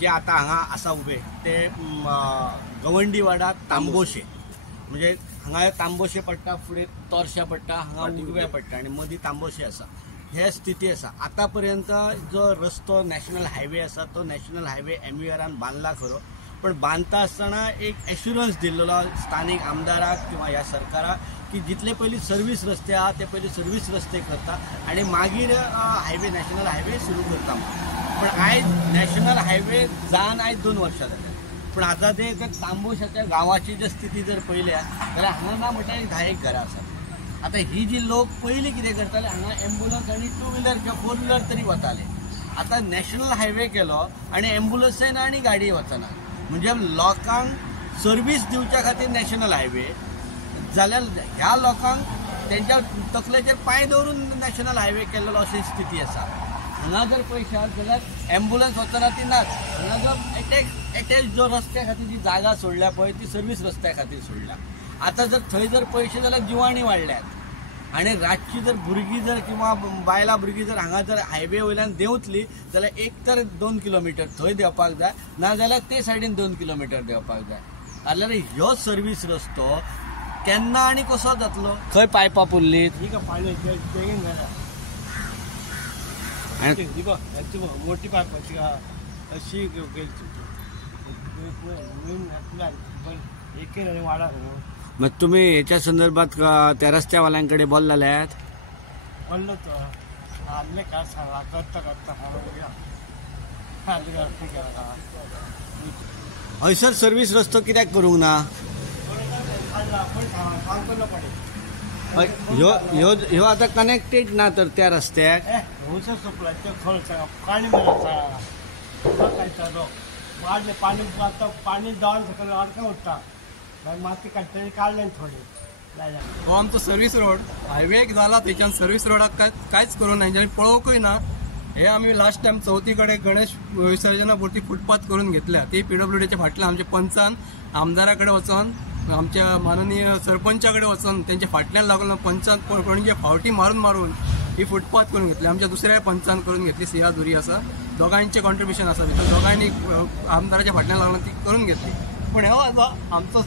जे आता हांगा आसा उभे ते गवंडीवाडा तांबोशे म्हणजे हांगा तांबोशे पडटा, फुडें तोरशा पडटा, हांगा उडवे पडटा आणि मदीं तांबोशे आसा. हे स्थिती आसा. आतापर्यंत जो रस्तो नॅशनल हायवे आसा तो नॅशनल हायवे MVRन बांधला खरो, पण बांधता आसतना एक एश्युरन्स दिल्लो स्थानिक आमदाराक किंवा ह्या सरकाराक की जितले पयलीं सर्वीस रस्ते आहा ते पयलीं सर्वीस रस्ते करता आणि मागीर हायवे नॅशनल हायवे सुरू करता. पण आयज नॅशनल हायवे जावन आयज 2 वर्सां जाली. पण आता ते तांबोशाच्या गावाची जर स्थिती जर पळयल्या जाल्यार हांगा ना म्हणटा 10 घरां आसात. आता ही जी लोक पयलीं कितें करताले हांगा एम्ब्युलन्स आणि 2 व्हिलर किंवा 4 व्हिलर तरी वताले. आता नॅशनल हायवे केलो आणि एम्ब्युलन्सय ना आणि गाडी वचना. म्हणजे लोकांक सर्वीस दिवच्या खातीर नॅशनल हायवे जाल्यार ह्या लोकांक तेंच्या तकलेचेर पांय दवरून नॅशनल हायवे केल्लो अशी स्थिती आसा. हांगा जर पयशे आसा जाल्यार एम्ब्युलन्स वचना ती नाच. हांगा जर एटॅच जो रस्त्या खातीर जी जागा सोडल्या पळय ती सर्वीस रस्त्या खातीर सोडल्या. आता जर थंय जर पयशे जाल्यार जिवाणी वाडल्यात आणि रातची जर भुरगीं जर किंवा बायलां भुरगीं जर हांगा जर हायवे वयल्यान देंवतली जाल्यार एक तर 2 किलोमिटर थंय देवपाक जाय, नाजाल्यार ते सायडीन 2 किलोमिटर देवपाक जाय. जाल्यार ह्यो सर्वीस रस्तो केन्ना आनी कसो जातलो? खंय पायपां पुरलीत मोठी पायपाची अशी एक वाडा. मग तुम्ही याच्या संदर्भात त्या रस्त्यावाल्यांकडे बोललात? बोललो तो आले का सांगा करता करता हयसर सर्वीस रस्तो कित्याक करूंक ना? ह्यो आता कनेक्टेड ना तर त्या रस्त्याक पाणी जाऊन सकल अडका उठता माती काडटली काढले थोडे. हो आमचो सर्वीस रोड हायवे जाला थंयच्यान सर्वीस रोडाक कांयच करूं ना, जेणे पळोवंकूय ना. हे आमी लास्ट टायम 4थी कडेन गणेश विसर्जना पुरती फुटपाथ करून घेतल्या. ती PWDच्या फाटल्यान आमच्या पंचान आमदाराकडे वचून आमच्या माननीय सरपंचाकडे वचून त्यांच्या फाटल्यान लागून पंचान पणजे फावटी मारून ही फुटपाथ करून घेतली. आमच्या दुसऱ्या पंचान करून घेतली, सियाधुरी आसा, दोगांचे कॉन्ट्रिब्युशन आसा भितर, दोगांनी आमदाराच्या फाटल्यान लागून ती करून घेतली. पण हो आमचो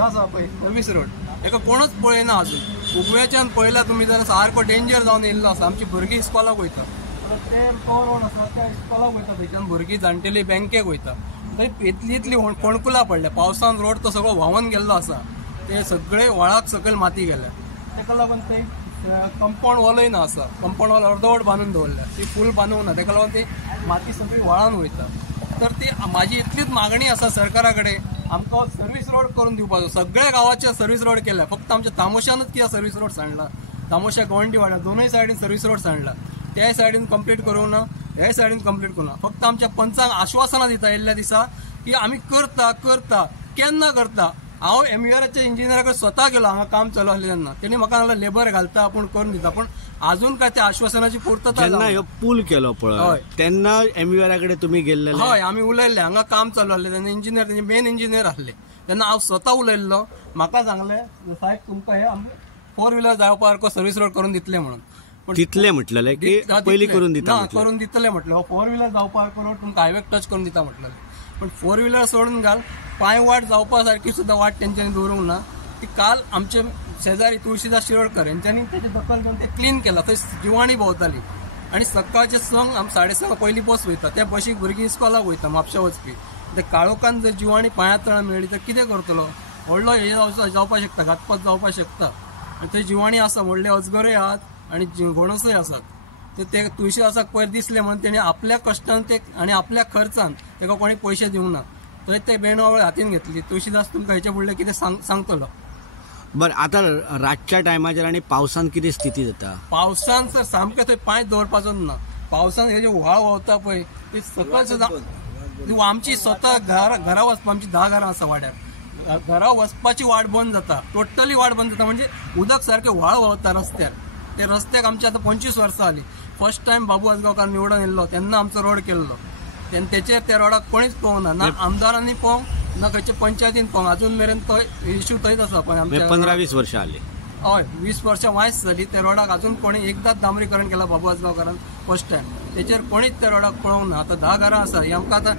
आसा पळय सर्वीस रोड हेका कोणूच पळयना अजून. उगव्याच्यान पळयला तुमी जाल्यार सारको डेंजर जावन येयल्लो आसा. आमची भुरगीं इस्कॉलाक वयता, ते रोड आसा त्या इस्कॉलाक वयता, थंयच्यान भुरगीं जाणटेली बँकेक वयता. थंय इतली फोणकुलां पडल्या. पावसान रोड तो सगळो व्हांवून गेल्लो आसा. ते सगळे व्हाळाक सकयल माती गेल्या. ताका लागून थंय कंपाऊंड वॉलय ना आसा. कंपाऊंड वॉल अर्दवट बांदून दवरल्या, ती फूल बांदूंक ना. ताका लागून ती माती सगळी व्हाळान वयता. तर ती म्हाजी इतलीच मागणी आसा सरकारा कडेन, आमकां सर्वीस रोड करून दिवपाचो. सगळ्या गांवाचे सर्वीस रोड केल्या. फक्त आमच्या तामोशानूच कित्याक सर्वीस रोड सांडला? तामोशा गवंडीवाडा दोनूय सायडीन सर्वीस रोड सांडला. त्या सायडीन कंप्लीट करूंक ना, ह्या सायडीन कंप्लीट करूं ना. फक्त आमच्या पंचांक आश्वासनां दिता येयल्ल्या दिसा की आमी करता. केन्ना करता? हांव MVRच्या इंजिनियराकडे स्वता गेलो हांगा काम चालू आसलें तेन्ना. तेणी म्हाका सांगलें लेबर घालता आपूण करून दिता. पण अजून काय त्या आश्वासनाची पूर्तता जेन्ना ह्यो पूल केलो पळय तेन्ना MVRकडे तुम्ही गेल्ले? हय, आमी उलयल्ले. हांगा काम चालू आसलें तेन्ना इंजिनियर तेंचे मेन इंजिनियर आसले तेन्ना हांव स्वता उलयल्लो. म्हाका सांगलें साहेब तुमकां हे आमी 4 व्हिलर जावपा सारको सर्वीस रोड करून दितले म्हणून. तितले म्हटलेले की पयलीं करून दिता? करून दितले म्हटलें. 4 व्हिलर जावपा सारको रोड तुमकां हायवेक टच करून दिता म्हटलें. पण 4 व्हिलर सोडून घाल, पांय वाट जावपा सारकी सुद्दां वाट तेंच्यांनी दवरूंक ना. ती काल आमचे शेजारी तुळशीदास शिरोडकर यांच्यानी त्याची दखल घेऊन ते क्लीन केला. थंय जिवाणी भोंवताली आणि सकाळचे 6:30 पयलीं बस वयता. त्या बशीक भुरगीं इस्कॉलाक वयता म्हापशा वचपी. ते काळोखान जर जिवाणी पांयां तळां मेळ्ळी तर कितें करतलो? व्हडलो हे जावपाक शकता, घातपात जावपाक शकता. आनी थंय जिवाणी आसा, व्हडले अजगरय आहात आणि घोणसय आसात. ते तुळशीदासाक पयर दिसले म्हणून तेणी आपल्या कश्टान ते आणि आपल्या खर्चान ताका कोणी पयशे दिवंक ना. थंय ते बेणवळ हातीन घेतली. तुळशीदास तुमकां हेच्या फुडलें कितें सांगतलो? बरं, आता रातच्या टायमाचेर आणि पावसान कितें स्थिती जाता? पावसान सर सामकें थंय पांय दवरपाचो ना. पावसान हे जे व्हाळ व्हांवता पळय ते सकयल सुद्दां आमची स्वता घरा वचपा आमची 10 घरां आसा वाड्यार. घरा वचपाची वाट बंद जाता, टोटली वाट बंद जाता. म्हणजे उदक सारकें व्हाळ व्हांवता रस्त्यार. ते रस्त्याक आमची आतां 25 वर्सां जालीं. फर्स्ट टायम बाबू आजगांवकार निवडून येयल्लो तेन्ना आमचो रोड केल्लो. तेचेर त्या रोडाक कोणीच पळोवना ना. आमदारांनी पळोवंक ना, खंयच्या पंचायतीन पळोवंक. अजून मेरेन तो इश्यू थंयच आसा. पण आमच्या 15-20 वर्सां जालीं. हय, 20 वर्सां वायस जाली. त्या रोडाक अजून कोणी एकदाच डांबरीकरण केला बाबू आजगांवकारान फर्स्ट टायम. तेचेर कोणीच त्या रोडाक पळोवंक ना. आतां 10 घरां आसा. ही आमकां आतां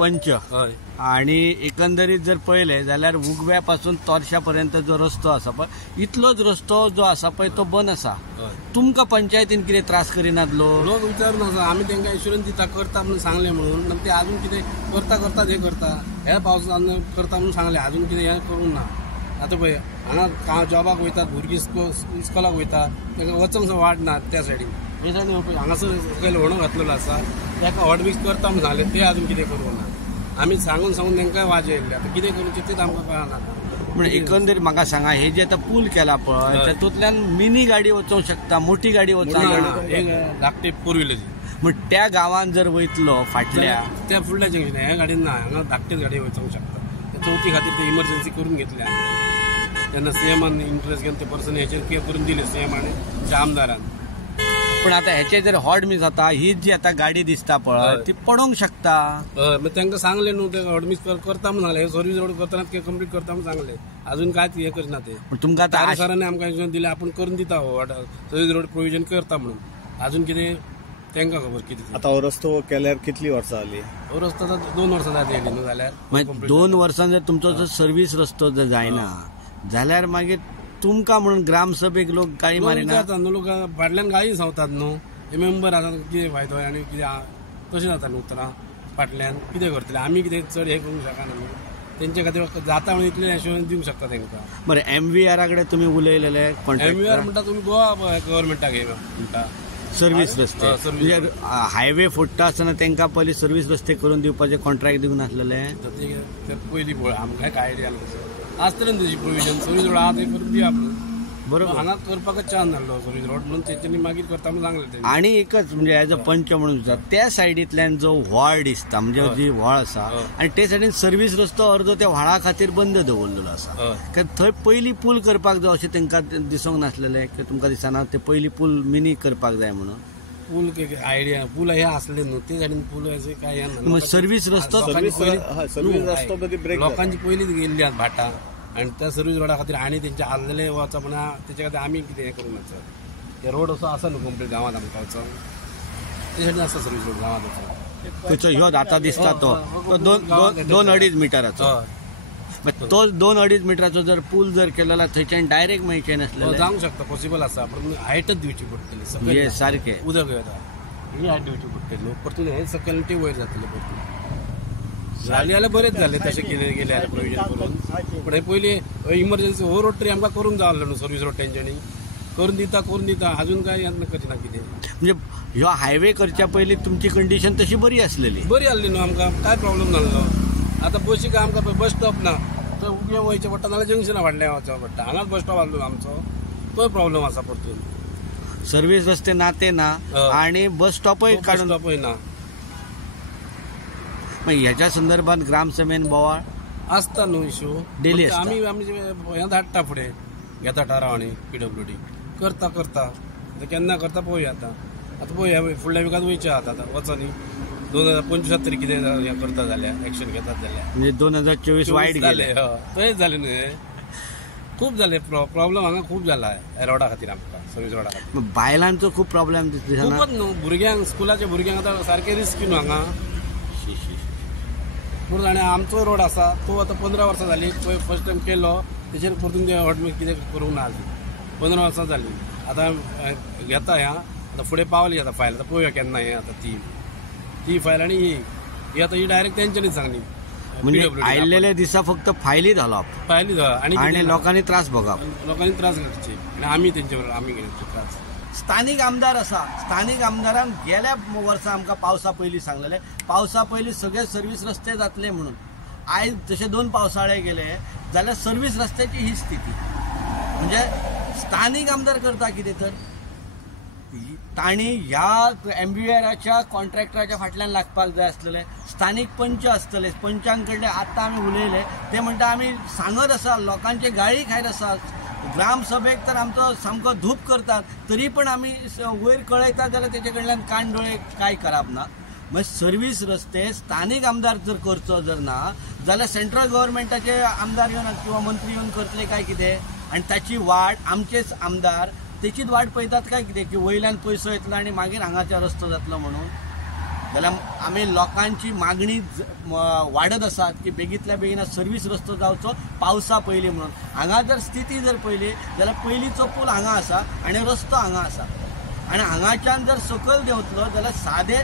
पंच हय आणि एकंदरीत जर पळयलें जाल्यार उगव्या पासून तोरशा पर्यंत जो रस्तो आसा पळय इतलोच रस्तो जो आसा पळय तो बंद आसा. हय तुमकां पंचायतीन कितें त्रास करिनात लोक? लोक विचारून आसा आमी तांकां इन्शुरन्स दिता करता म्हणून सांगलें म्हणून पण ते अजून कितें करता हे करता ह्या पावसान करता म्हणून सांगलें अजून कितें हें करूंक ना. आतां पळय हांगा जॉबाक वयतात भुरगीं इस्कॉलाक वयता तांकां वचोंक वाट ना त्या सायडीन हे सायडीन पळय हांगासर सकयल व्हडो घातलेलो आसा ताका हॉट मिक्स करता म्हणून सांगलें ते अजून कितें करूंक ना. आमी सांगून तांकां वाज येयल्ले आतां कितें करूं तेच आमकां कळना. पूण एकंदरीत म्हाका सांगा हे जे आतां पूल केला पळय हय. तातूंतल्यान मिनी गाडी वचोंक शकता, मोठी गाडी वचोंक शकता. एक धाकटी फोर व्हिलर मग त्या गांवान जर वयतलो फाटल्या त्या फुडल्या जंक्शन ह्या गाडीन ना हांगा धाकटेच गाडी वचोंक शकता. त्या चवथी खातीर ते इमर्जन्सी करून घेतले आमी तेन्ना सीएमान इंट्रस्ट घेवन ते पर्सन हेचेर पे करून दिले सीएम आनी त्या आमदारान. पण आता ह्याचे जर हॉड मिस जाता ही जी आता गाडी दिसता पळय हय. ती पडोंक शकता. मग तांकां सांगले न्हू ते हॉट मिक्स करता म्हणून सांगले सर्व्हिस रोड करतना ते कंप्लीट करता म्हणून सांगले अजून कांयच हे करना ते. पण तुमकां आता सरांनी आमकां इन्शुरन्स दिले आपण करून दिता सर्व्हिस रोड प्रोविजन करता म्हणून अजून कितें तांकां खबर कितें. आता हो रस्तो केल्यार कितली वर्सां जाली? हो रस्तो आतां 2 वर्सां जाली येयली न्हू जाल्यार मागीर 2 वर्सां जर तुमचो जर सर्व्हिस रस्तो जर जायना जाल्यार मागीर तुमकां म्हणून ग्रामसभेक लोक गाळी मारिना. विचारतात न्हू लोक फाटल्यान गाळी सांगतात न्हू हे मेंबर आसा कितें फायदो आनी कितें तशें जाता न्हू उतरां फाटल्यान कितें करतले आमी कितें चड हें करूंक शकना न्हू तेंचे खातीर जाता म्हणून इतलें इन्शुरन्स दिवंक शकता तांकां. बरें MVR कडेन तुमी उलयलेले MVR म्हणटा तुमी गोवा गव्हर्मेंटाक हे म्हणटा सर्व्हिस रस्ते सर्व्हिस म्हणजे हायवे फोडटा आसतना तांकां पयलीं सर्व्हिस रस्ते करून दिवपाचे कॉन्ट्रॅक्ट दिवंक नासलेले. ते पयलीं पळय आमकां काय आयडिया आसतलें न्हू तशी प्रोविजन सर्व्हिस रोड आहा ते करून दिया आपण बरोबर. हांगा करपाकच चान्स नासलो सर्व्हिस रोड म्हणून तेंच्यांनी मागीर करता म्हणून सांगलें तेंनी. आणि एकच म्हणजे ॲज अ पंच म्हणून विचार त्या सायडींतल्यान जो व्हाळ दिसता म्हणजे जी व्हाळ आसा आणि ते सायडीन सर्व्हिस रस्तो अर्दो त्या व्हाळा खातीर बंद दवरलेलो आसा कारण थंय पयलीं पूल करपाक जाय अशें तांकां दिसूंक नासलेलें की तुमकां दिसना ते पयलीं पूल मिनी करपाक जाय म्हणून. पूल आयडिया पूल हे असले न्हू ते सायडीन पूल अशें काय मग सर्व्हिस रस्तो सर्व्हिस रस्तो मध्ये ब्रेक लोकांची पयलींच गेल्ली आहात भाटा आणि त्या सर्व्हिस रोडा खातीर आनी तेंचे आसलेले वचा म्हणा तेच्या खातीर आमी कितें हें करूंक नाच. हे रोड असो आसा न्हू कंप्लीट गांवांत आमकां वचोंक ते सायडीन आसा सर्व्हिस रोड गांवांत वचोंक. थंयचो ह्यो आतां दिसता तो 2-2.5 मिटराचो. हय तो 2-2.5 मिटराचो जर पूल जर केलो जाल्यार थंयच्यान डायरेक्ट मेळचें नासलें. जावंक शकता पॉसिबल आसा पण हायटच दिवची पडटली हे सकयल सारकें उदक येता ही हायट दिवची पडटली परतून हे सकयल ते वयर जातले परतून झाले जाल्यार बरेच झाले तशें कितें गेले जाल्यार प्रोविजन करून पण हे पयलीं इमर्जन्सी हो रोड तरी आमकां करूंक जाय न्हू सर्व्हिस रोड तेंच्यांनी करून दिता अजून काय यत्न करना कितें. म्हणजे ह्यो हायवे करच्या पयलीं तुमची कंडिशन तशी बरी आसलेली. बरी आसली न्हू आमकां काय प्रॉब्लेम नासलो. आतां बशीक आमकां बस स्टॉप ना थंय उगें वयचें पडटा नाल्यार जंक्शना फाटल्यान वचप पडटा हांगाच बस स्टॉप आसलो आमचो तो प्रॉब्लेम आसा परतून. सर्व्हिस रस्ते ना ते ना आणि बस स्टॉपय काडून स्टॉपय ना. ह्याच्या संदर्भात ग्रामसभेन बोवाळ आसता न्हू इश्यू डेली आसता. आमी हें धाडटा फुडें घेता थाराव आनी PWD करता केन्ना करता पळोवया आतां पळोवया फुडल्या विकात वयचे आहात आतां वच न्ही 2025 तरी कितें हें करता जाल्यार एक्शन घेतात जाल्यार म्हणजे 2024 वायट गेले. थंयच जालें न्हू हें खूब जाले प्रॉब्लेम हांगा खूब जाला ह्या रोडा खातीर आमकां सर्व्हिस रोडा खातीर. बायलांचो खूब प्रॉब्लेम दिसना. खूबच न्हू भुरग्यांक स्कुलाच्या भुरग्यांक आतां सारकें रिस्की न्हू हांगा पूण आनी आमचो रोड आसा तो आतां 15 वर्सां जाली फर्स्ट टायम केलो तेचेर परतून ते हॉटमिक्स कितें करूंक ना आजून 15 वर्सां जाली. आतां घेता ह्या आतां फुडें पावली आतां फायल आतां पळोवया केन्ना हें आतां ती फायल आनी ही आतां ही डायरेक्ट तेंच्यांनी सांगली म्हणजे आयिल्ले दिसा फक्त फायली घालप फायली आणि लोकांनी त्रास भोगप लोकांनी त्रास घेवचे आनी आमी तेंचे बरोबर आमी घेवचे त्रास. स्थानिक आमदार आसा स्थानिक आमदारान गेल्या वर्सा आमकां पावसा पयलीं सांगलेले पावसा पयलीं सगळे सर्व्हिस रस्ते जातले म्हणून. आयज जशे 2 पावसाळे गेले जाल्यार सर्व्हिस रस्त्याची ही स्थिती. म्हणजे स्थानिक आमदार करता कितें तर तांणी ह्या MVRच्या कॉन्ट्रॅक्टराच्या फाटल्यान लागपाक जाय आसलेले. स्थानिक पंच आसतले पंचां कडले आतां आमी उलयले ते म्हणटा आमी सांगत आसा लोकांचे गाळी खायत आसा ग्रामसभेक तर आमचो सामको धूप करतात तरी पण आमी वयर कळयतात जाल्यार तेचे कडल्यान कान दोळे कांय करप ना. म्हणजे सर्व्हिस रस्ते स्थानिक आमदार जर करचो जर ना जाल्यार सेंट्रल गव्हर्मेंटाचे आमदार येवन किंवा मंत्री येवन करतले काय कितें आनी ताची वाट आमचेच आमदार तेचीच वाट पळयतात काय कितें की वयल्यान पयसो येतलो आनी मागीर हांगाच्या रस्तो जातलो म्हणून. जाल्यार आमी लोकांची मागणी वाडत आसात की बेगींतल्या बेगीन सर्वीस रस्तो जावचो पावसा पयलीं म्हणून. हांगा जर स्थिती जर पयली जाल्यार पयलींचो पूल हांगा आसा आनी रस्तो हांगा आसा आनी हांगाच्यान जर सकयल देंवतलो जाल्यार सादे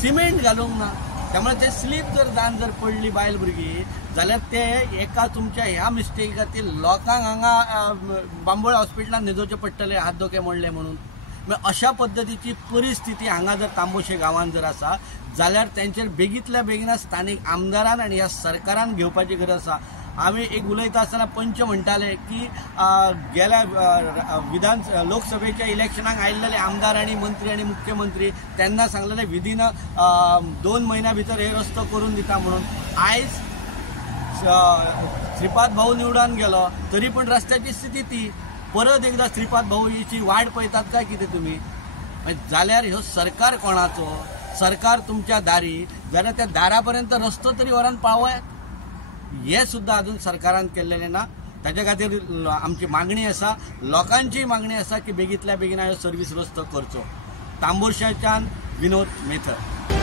सिमेंट घालूंक ना. त्यामुळे ते स्लीप जर जावन जर पडली बायल भुरगीं जाल्यार ते एका तुमच्या ह्या मिस्टेकी खातीर लोकांक हांगा बांबोळे हॉस्पिटलांत न्हिदोवचें पडटलें हात दोके मोडले म्हणून. अशा पद्दतीची परिस्थिती हांगा जर तांबोशे गांवांत जर आसा जाल्यार तेंचेर बेगींतल्या बेगीन स्थानीक आमदारान आनी ह्या सरकारान घेवपाची गरज आसा. आमी एक उलयता आसतना पंच म्हणटाले की गेल्या लोकसभेच्या इलेक्शनाक आयिल्ले आमदार आनी मंत्री आनी मुख्यमंत्री तेन्ना सांगलेले विदीन 2 म्हयन्या भितर हे रस्तो करून दिता म्हणून. आयज श्रीपाद भाऊ निवडून गेलो तरी पण रस्त्याची स्थिती ती. परत एकदा श्रीपाद भाऊची वाट पळयतात काय कितें तुमी? जाल्यार ह्यो सरकार कोणाचो? सरकार तुमच्या दारी जाल्यार त्या दारापर्यंत रस्तो तरी व्हरान पावयात. हे सुद्दां अजून सरकारान केल्लेलें ना. ताच्या खातीर आमची मागणी आसा, लोकांची मागणी आसा की बेगींतल्या बेगीन ह्यो सर्वीस रस्तो करचो. तांबोशाच्यान विनोद मेथर.